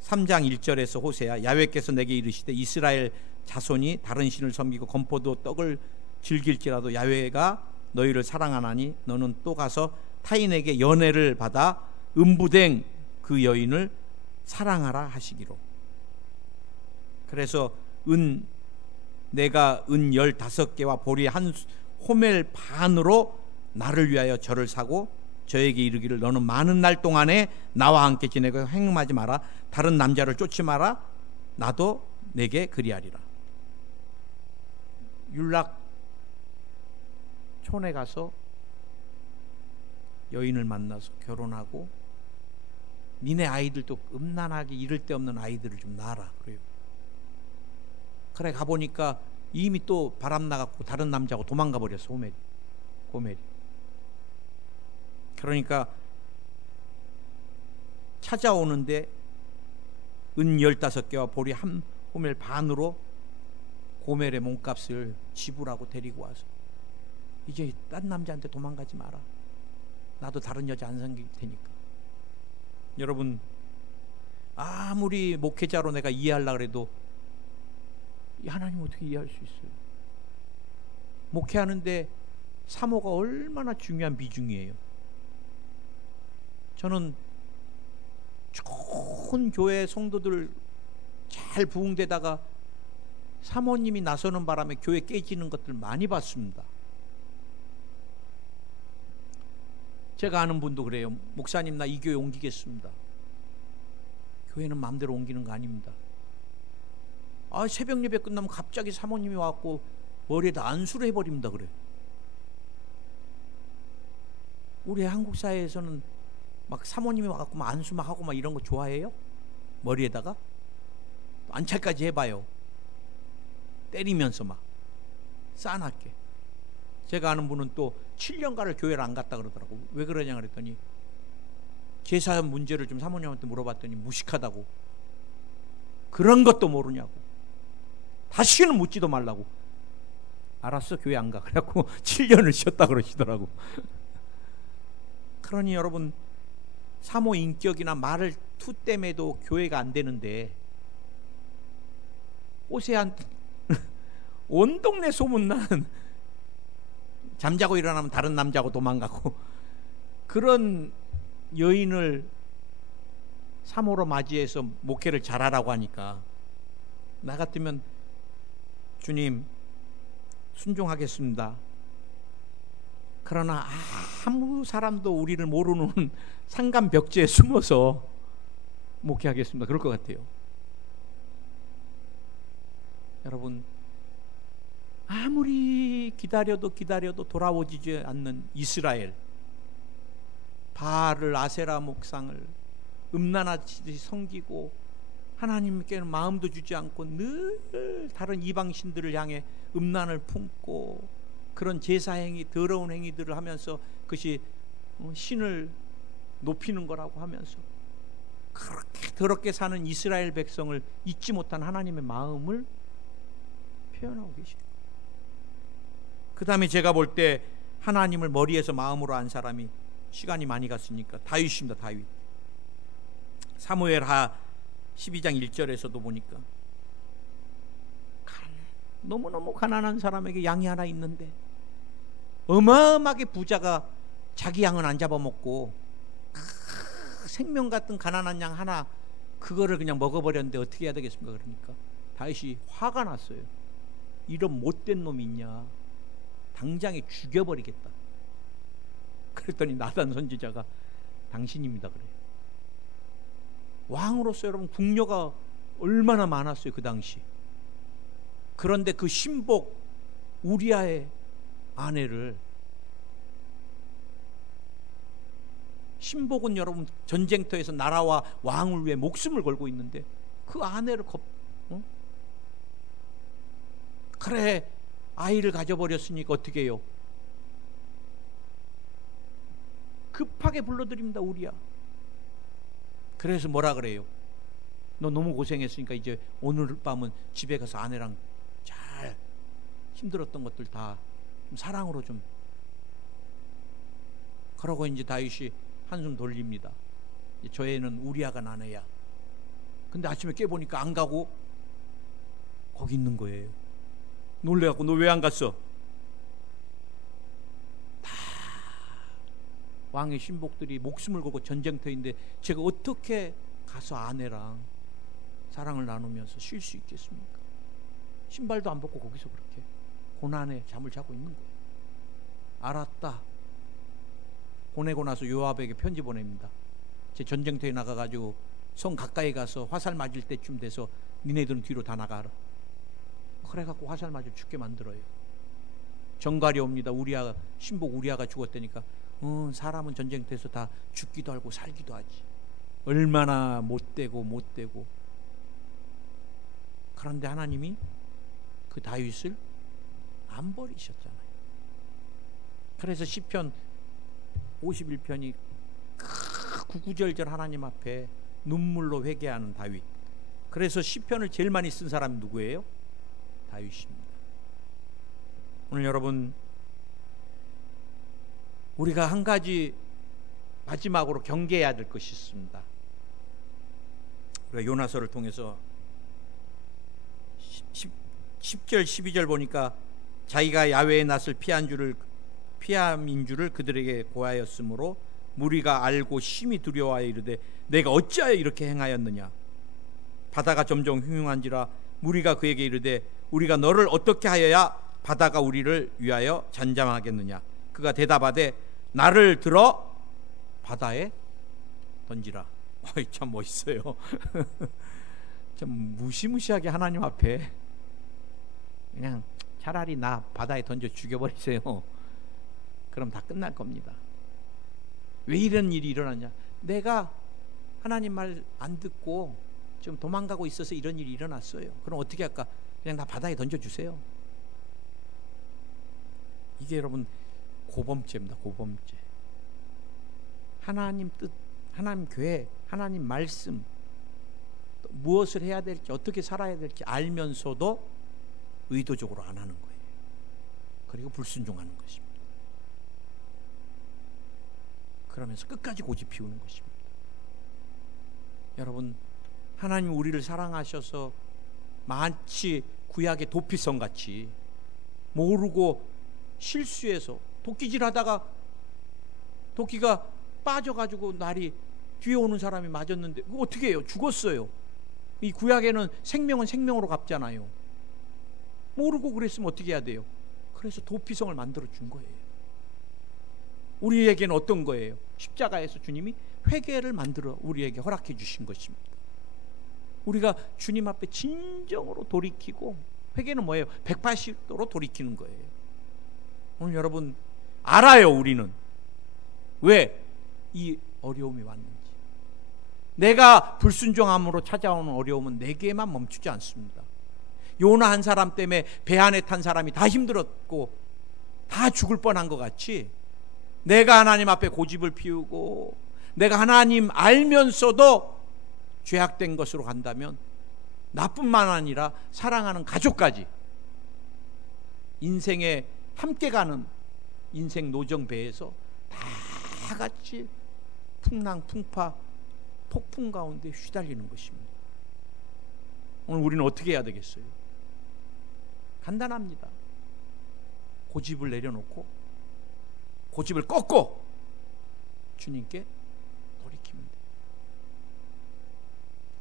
3장 1절에서 호세아 야훼께서 내게 이르시되 이스라엘 자손이 다른 신을 섬기고 건포도 떡을 즐길지라도 야훼가 너희를 사랑하나니 너는 또 가서 타인에게 연애를 받아 음부된 그 여인을 사랑하라 하시기로. 그래서 내가 은 15개와 보리 한 호멜 반으로 나를 위하여 저를 사고 저에게 이르기를 너는 많은 날 동안에 나와 함께 지내고 행음하지 마라. 다른 남자를 쫓지 마라. 나도 내게 그리하리라. 촌에 가서 여인을 만나서 결혼하고 니네 아이들도 음란하게 이를 데 없는 아이들을 좀 낳아라 그래요. 그래 가보니까 이미 또 바람 나갔고 다른 남자하고 도망가 버렸어. 고멜이. 그러니까 찾아오는데 은 15개와 보리 한 호멜 반으로 고멜의 몸값을 지불하고 데리고 와서 이제 딴 남자한테 도망가지 마라. 나도 다른 여자 안 사귈 테니까. 여러분, 아무리 목회자로 내가 이해하려고 해도 이 하나님 어떻게 이해할 수 있어요? 목회하는데 사모가 얼마나 중요한 비중이에요. 저는 좋은 교회 성도들 잘 부흥되다가 사모님이 나서는 바람에 교회 깨지는 것들 많이 봤습니다. 제가 아는 분도 그래요. 목사님, 나 이 교회 옮기겠습니다. 교회는 마음대로 옮기는 거 아닙니다. 새벽 예배 끝나면 갑자기 사모님이 와갖고 머리에다 안수를 해버립니다. 그래. 우리 한국 사회에서는 막 사모님이 와갖고 막 안수 막 하고 막 이런 거 좋아해요? 머리에다가 안찰까지 해봐요. 때리면서 막 싸납게. 제가 아는 분은 또 7년간을 교회를 안 갔다 그러더라고. 왜 그러냐 그랬더니 제사 문제를 좀 사모님한테 물어봤더니 무식하다고. 그런 것도 모르냐고. 다시는 묻지도 말라고. 알았어, 교회 안 가. 그래갖고 7년을 쉬었다 그러시더라고. 그러니 여러분, 사모 인격이나 말을 투 때문에도 교회가 안 되는데 호세한 온 동네 소문나는 잠자고 일어나면 다른 남자하고 도망가고 그런 여인을 사모로 맞이해서 목회를 잘하라고 하니까 나 같으면 주님 순종하겠습니다. 그러나 아무 사람도 우리를 모르는 산간 벽지에 숨어서 목회하겠습니다. 그럴 것 같아요. 여러분, 아무리 기다려도 돌아오지 않는 이스라엘, 바알을, 아세라 목상을 음란하듯이 섬기고 하나님께는 마음도 주지 않고 늘 다른 이방신들을 향해 음란을 품고 그런 제사행위, 더러운 행위들을 하면서 그것이 신을 높이는 거라고 하면서 그렇게 더럽게 사는 이스라엘 백성을 잊지 못한 하나님의 마음을 표현하고 계시고, 그 다음에 제가 볼 때 하나님을 머리에서 마음으로 안 사람이 시간이 많이 갔으니까 다윗입니다. 다윗. 사무엘하 12장 1절에서도 보니까 너무너무 가난한 사람에게 양이 하나 있는데 어마어마하게 부자가 자기 양은 안 잡아먹고 생명 같은 가난한 양 하나 그거를 그냥 먹어버렸는데 어떻게 해야 되겠습니까? 그러니까 다윗이 화가 났어요. 이런 못된 놈이 있냐, 당장에 죽여버리겠다. 그랬더니 나단 선지자가 당신입니다 그래. 왕으로서 여러분 궁녀가 얼마나 많았어요 그 당시. 그런데 그 신복 우리아의 아내를, 신복은 여러분 전쟁터에서 나라와 왕을 위해 목숨을 걸고 있는데 그 아내를 그래 아이를 가져버렸으니까 어떻게 해요? 급하게 불러드립니다. 우리야. 그래서 뭐라 그래요? 너 너무 고생했으니까 이제 오늘 밤은 집에 가서 아내랑 잘 힘들었던 것들 다 좀 사랑으로 좀. 그러고 이제 다윗이 한숨 돌립니다. 저 애는 우리아가 난 애야. 근데 아침에 깨보니까 안 가고 거기 있는 거예요. 놀래갖고 너 왜 안 갔어? 다 왕의 신복들이 목숨을 걸고 전쟁터인데 제가 어떻게 가서 아내랑 사랑을 나누면서 쉴 수 있겠습니까? 신발도 안 벗고 거기서 그렇게 고난에 잠을 자고 있는 거예요. 알았다. 보내고 나서 요압에게 편지 보냅니다. 제 전쟁터에 나가가지고 성 가까이 가서 화살 맞을 때쯤 돼서 니네들은 뒤로 다 나가라. 그래갖고 화살 맞을 죽게 만들어요. 정갈이 옵니다. 우리아, 신복 우리아가 죽었다니까. 사람은 전쟁터에서 다 죽기도 하고 살기도 하지. 얼마나 못되고. 그런데 하나님이 그 다윗을 안 버리셨잖아요. 그래서 시편 51편이 구구절절 하나님 앞에 눈물로 회개하는 다윗. 그래서 시편을 제일 많이 쓴 사람이 누구예요? 다윗입니다. 오늘 여러분, 우리가 한 가지 마지막으로 경계해야 될 것이 있습니다. 우리가 요나서를 통해서 10절 12절 보니까 자기가 야훼의 낯을 피함인 줄을 그들에게 고하였으므로 무리가 알고 심히 두려워하여 이르되 내가 어찌하여 이렇게 행하였느냐. 바다가 점점 흉흉한지라 무리가 그에게 이르되 우리가 너를 어떻게 하여야 바다가 우리를 위하여 잠잠하겠느냐. 그가 대답하되 나를 들어 바다에 던지라. 참 멋있어요. 참 무시무시하게 하나님 앞에 그냥 차라리 나 바다에 던져 죽여버리세요. 그럼 다 끝날 겁니다. 왜 이런 일이 일어나냐? 내가 하나님 말 안 듣고 지금 도망가고 있어서 이런 일이 일어났어요. 그럼 어떻게 할까? 그냥 나 바다에 던져주세요. 이게 여러분 고범죄입니다. 고범죄. 하나님 뜻, 하나님 교회, 하나님 말씀, 또 무엇을 해야 될지, 어떻게 살아야 될지 알면서도 의도적으로 안 하는 거예요. 그리고 불순종하는 것입니다. 그러면서 끝까지 고집 피우는 것입니다. 여러분, 하나님 우리를 사랑하셔서 마치 구약의 도피성 같이 모르고 실수해서 도끼질하다가 도끼가 빠져가지고 날이 뒤에 오는 사람이 맞았는데 그거 어떻게 해요? 죽었어요. 이 구약에는 생명은 생명으로 갚잖아요. 모르고 그랬으면 어떻게 해야 돼요? 그래서 도피성을 만들어 준 거예요. 우리에게는 어떤 거예요? 십자가에서 주님이 회개를 만들어 우리에게 허락해 주신 것입니다. 우리가 주님 앞에 진정으로 돌이키고, 회개는 뭐예요? 180도로 돌이키는 거예요. 오늘 여러분 알아요. 우리는 왜 이 어려움이 왔는지. 내가 불순종함으로 찾아오는 어려움은 내게만 멈추지 않습니다. 요나 한 사람 때문에 배 안에 탄 사람이 다 힘들었고 다 죽을 뻔한 것 같이, 내가 하나님 앞에 고집을 피우고 내가 하나님 알면서도 죄악된 것으로 간다면 나뿐만 아니라 사랑하는 가족까지 인생에 함께 가는 인생 노정배에서 다 같이 풍랑 풍파 폭풍 가운데 휘달리는 것입니다. 오늘 우리는 어떻게 해야 되겠어요? 간단합니다. 고집을 내려놓고 고집을 꺾고 주님께 돌이키면 돼요.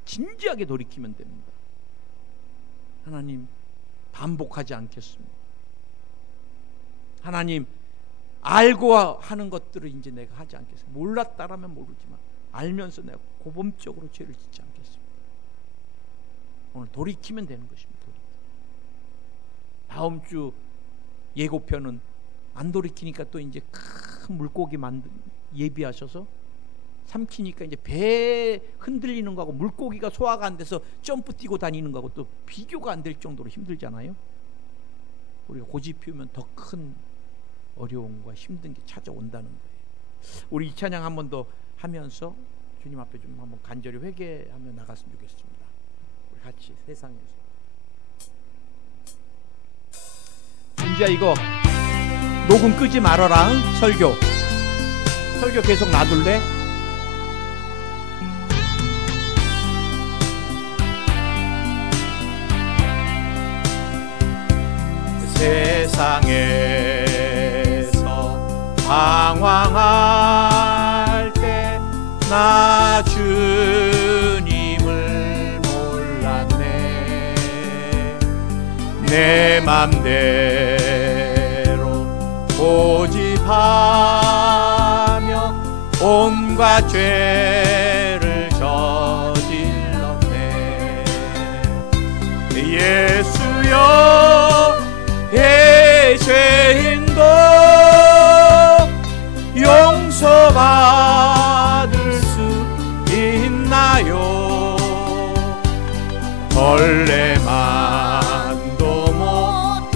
진지하게 돌이키면 됩니다. 하나님, 반복하지 않겠습니다. 하나님, 알고 하는 것들을 이제 내가 하지 않겠습니다. 몰랐다라면 모르지만 알면서 내가 고범적으로 죄를 짓지 않겠습니다. 오늘 돌이키면 되는 것입니다. 다음 주 예고편은 안 돌이키니까 또 이제 큰 물고기 예비하셔서 삼키니까 이제 배 흔들리는 거하고 물고기가 소화가 안 돼서 점프 뛰고 다니는 거하고 또 비교가 안 될 정도로 힘들잖아요. 우리가 고집 피우면 더 큰 어려움과 힘든 게 찾아온다는 거예요. 우리 이 찬양 한 번 더 하면서 주님 앞에 좀 한번 간절히 회개하며 나갔으면 좋겠습니다. 우리 같이 세상에서. 진짜 이거 녹음 끄지 말아라. 설교 계속 놔둘래? 세상에서 방황할 때 나 주님을 몰랐네. 내 맘대로 고집하며 온갖 죄를 저질렀네. 예수여, 내 죄인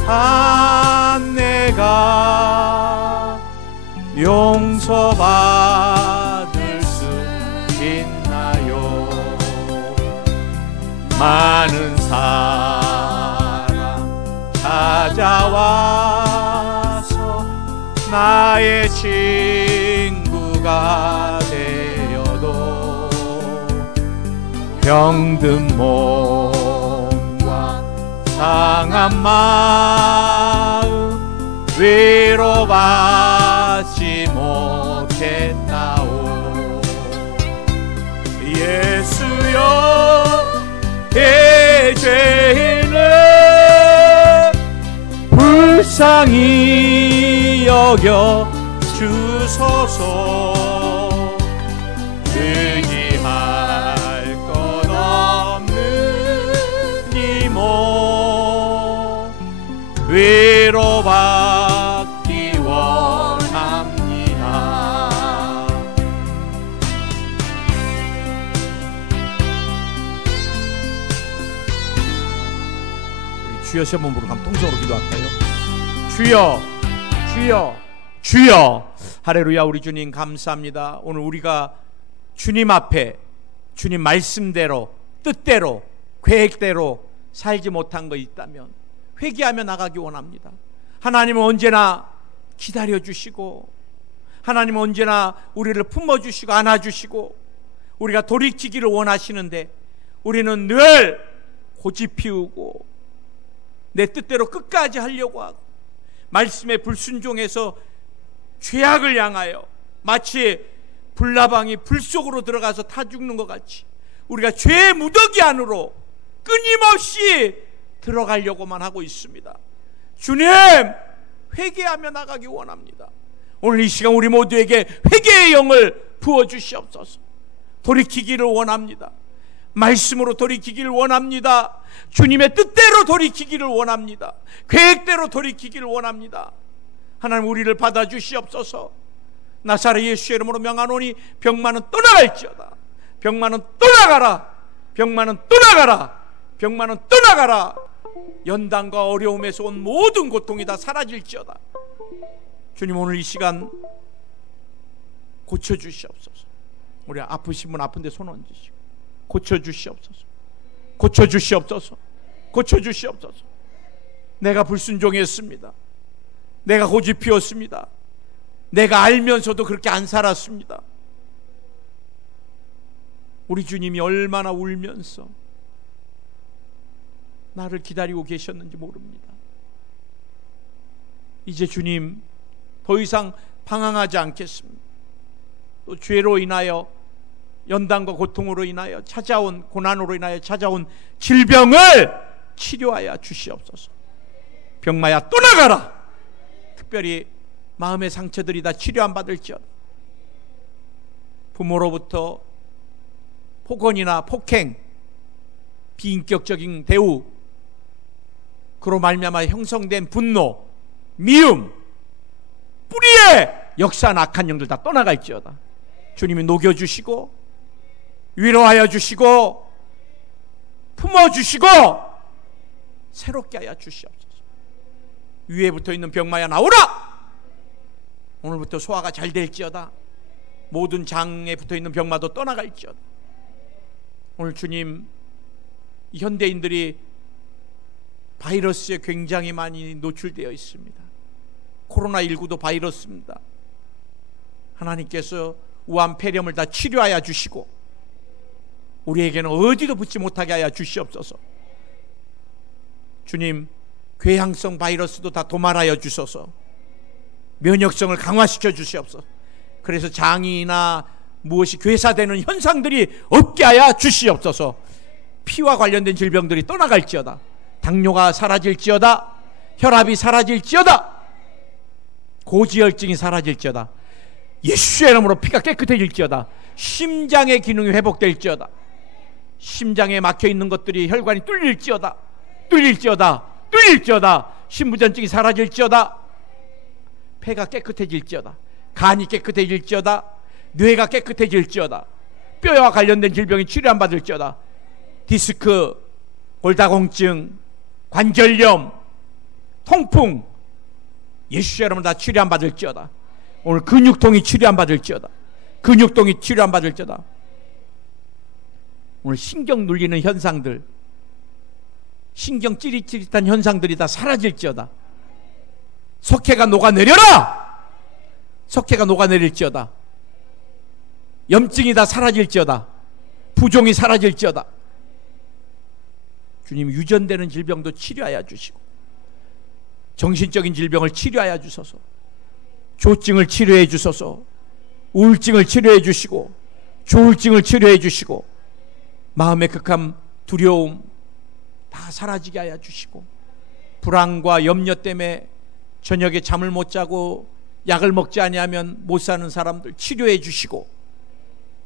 한 내가 용서받을 수 있나요? 많은 사람 찾아와서 나의 친구가 되어도 병든 몸과 상한 마음 위로받지 못했다오. 예수여, 내 죄인을 불쌍히 여겨 주소서. 의지할 것 없는 이 몸 위로받기 원합니다. 우리 주여 세 번 부르고 한번 통성으로 기도할까요? 주여, 주여, 주여. 할렐루야. 우리 주님 감사합니다. 오늘 우리가 주님 앞에 주님 말씀대로, 뜻대로, 계획대로 살지 못한 거 있다면 회개하며 나가기 원합니다. 하나님은 언제나 기다려주시고, 하나님은 언제나 우리를 품어주시고 안아주시고 우리가 돌이키기를 원하시는데, 우리는 늘 고집 피우고 내 뜻대로 끝까지 하려고 하고 말씀에 불순종해서 죄악을 향하여 마치 불나방이 불 속으로 들어가서 타 죽는 것 같이 우리가 죄의 무더기 안으로 끊임없이 들어가려고만 하고 있습니다. 주님, 회개하며 나가기 원합니다. 오늘 이 시간 우리 모두에게 회개의 영을 부어주시옵소서. 돌이키기를 원합니다. 말씀으로 돌이키기를 원합니다. 주님의 뜻대로 돌이키기를 원합니다. 계획대로 돌이키기를 원합니다. 하나님, 우리를 받아주시옵소서. 나사렛 예수의 이름으로 명하노니 병만은 떠나갈지어다. 병만은 떠나가라. 병만은 떠나가라. 병만은 떠나가라. 연단과 어려움에서 온 모든 고통이 다 사라질지어다. 주님, 오늘 이 시간 고쳐주시옵소서. 우리 아프신 분 아픈데 손 얹으시고 고쳐주시옵소서. 고쳐주시옵소서. 고쳐주시옵소서. 내가 불순종했습니다. 내가 고집 피웠습니다. 내가 알면서도 그렇게 안 살았습니다. 우리 주님이 얼마나 울면서 나를 기다리고 계셨는지 모릅니다. 이제 주님 더 이상 방황하지 않겠습니다. 또 죄로 인하여, 연단과 고통으로 인하여 찾아온 고난으로 인하여 찾아온 질병을 치료하여 주시옵소서. 병마야 떠나가라. 특별히 마음의 상처들이 다 치료 안 받을지어다. 부모로부터 폭언이나 폭행, 비인격적인 대우, 그로 말미암아 형성된 분노, 미움, 뿌리에 역사한 악한 영들 다 떠나갈지어다. 주님이 녹여주시고 위로하여 주시고 품어주시고 새롭게 하여 주시옵소서. 위에 붙어있는 병마야 나오라. 오늘부터 소화가 잘 될지어다. 모든 장에 붙어있는 병마도 떠나갈지어다. 오늘 주님, 이 현대인들이 바이러스에 굉장히 많이 노출되어 있습니다. 코로나19도 바이러스입니다. 하나님께서 우한 폐렴을 다 치료하여 주시고 우리에게는 어디도 붙지 못하게 하여 주시옵소서. 주님, 궤양성 바이러스도 다 도말하여 주셔서 면역성을 강화시켜 주시옵소서. 그래서 장이나 무엇이 괴사되는 현상들이 없게 하여 주시옵소서. 피와 관련된 질병들이 떠나갈지어다. 당뇨가 사라질지어다. 혈압이 사라질지어다. 고지혈증이 사라질지어다. 예수의 이름으로 피가 깨끗해질지어다. 심장의 기능이 회복될지어다. 심장에 막혀있는 것들이 혈관이 뚫릴지어다. 뚫릴지어다. 뚫릴지어다. 신부전증이 사라질지어다. 폐가 깨끗해질지어다. 간이 깨끗해질지어다. 뇌가 깨끗해질지어다. 뼈와 관련된 질병이 치료 안 받을지어다. 디스크, 골다공증, 관절염, 통풍, 예수 여러분 다 치료 안 받을지어다. 오늘 근육통이 치료 안 받을지어다. 근육통이 치료 안 받을지어다. 오늘 신경 눌리는 현상들, 신경 찌릿찌릿한 현상들이 다 사라질지어다. 석회가 녹아내려라. 석회가 녹아내릴지어다. 염증이 다 사라질지어다. 부종이 사라질지어다. 주님, 유전되는 질병도 치료하여 주시고, 정신적인 질병을 치료하여 주소서. 조증을 치료해 주소서. 우울증을 치료해 주시고, 조울증을 치료해 주시고, 마음의 극함, 두려움 다 사라지게 하여 주시고, 불안과 염려 때문에 저녁에 잠을 못 자고 약을 먹지 아니하면 못 사는 사람들 치료해 주시고,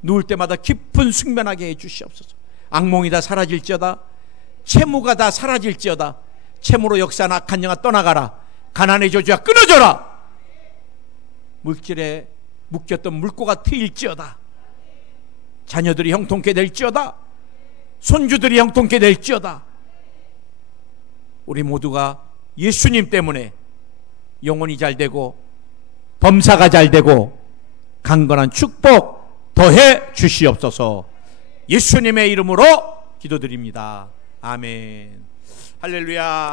누울 때마다 깊은 숙면하게 해 주시옵소서. 악몽이 다 사라질지어다. 채무가 다 사라질지어다. 채무로 역사한 악한 영아 떠나가라. 가난의 저주야 끊어져라. 물질에 묶였던 물고가 트일지어다. 자녀들이 형통케 될지어다. 손주들이 형통케 될지어다. 우리 모두가 예수님 때문에 영혼이 잘 되고 범사가 잘 되고 강건한 축복 더해 주시옵소서. 예수님의 이름으로 기도드립니다. 아멘. 할렐루야.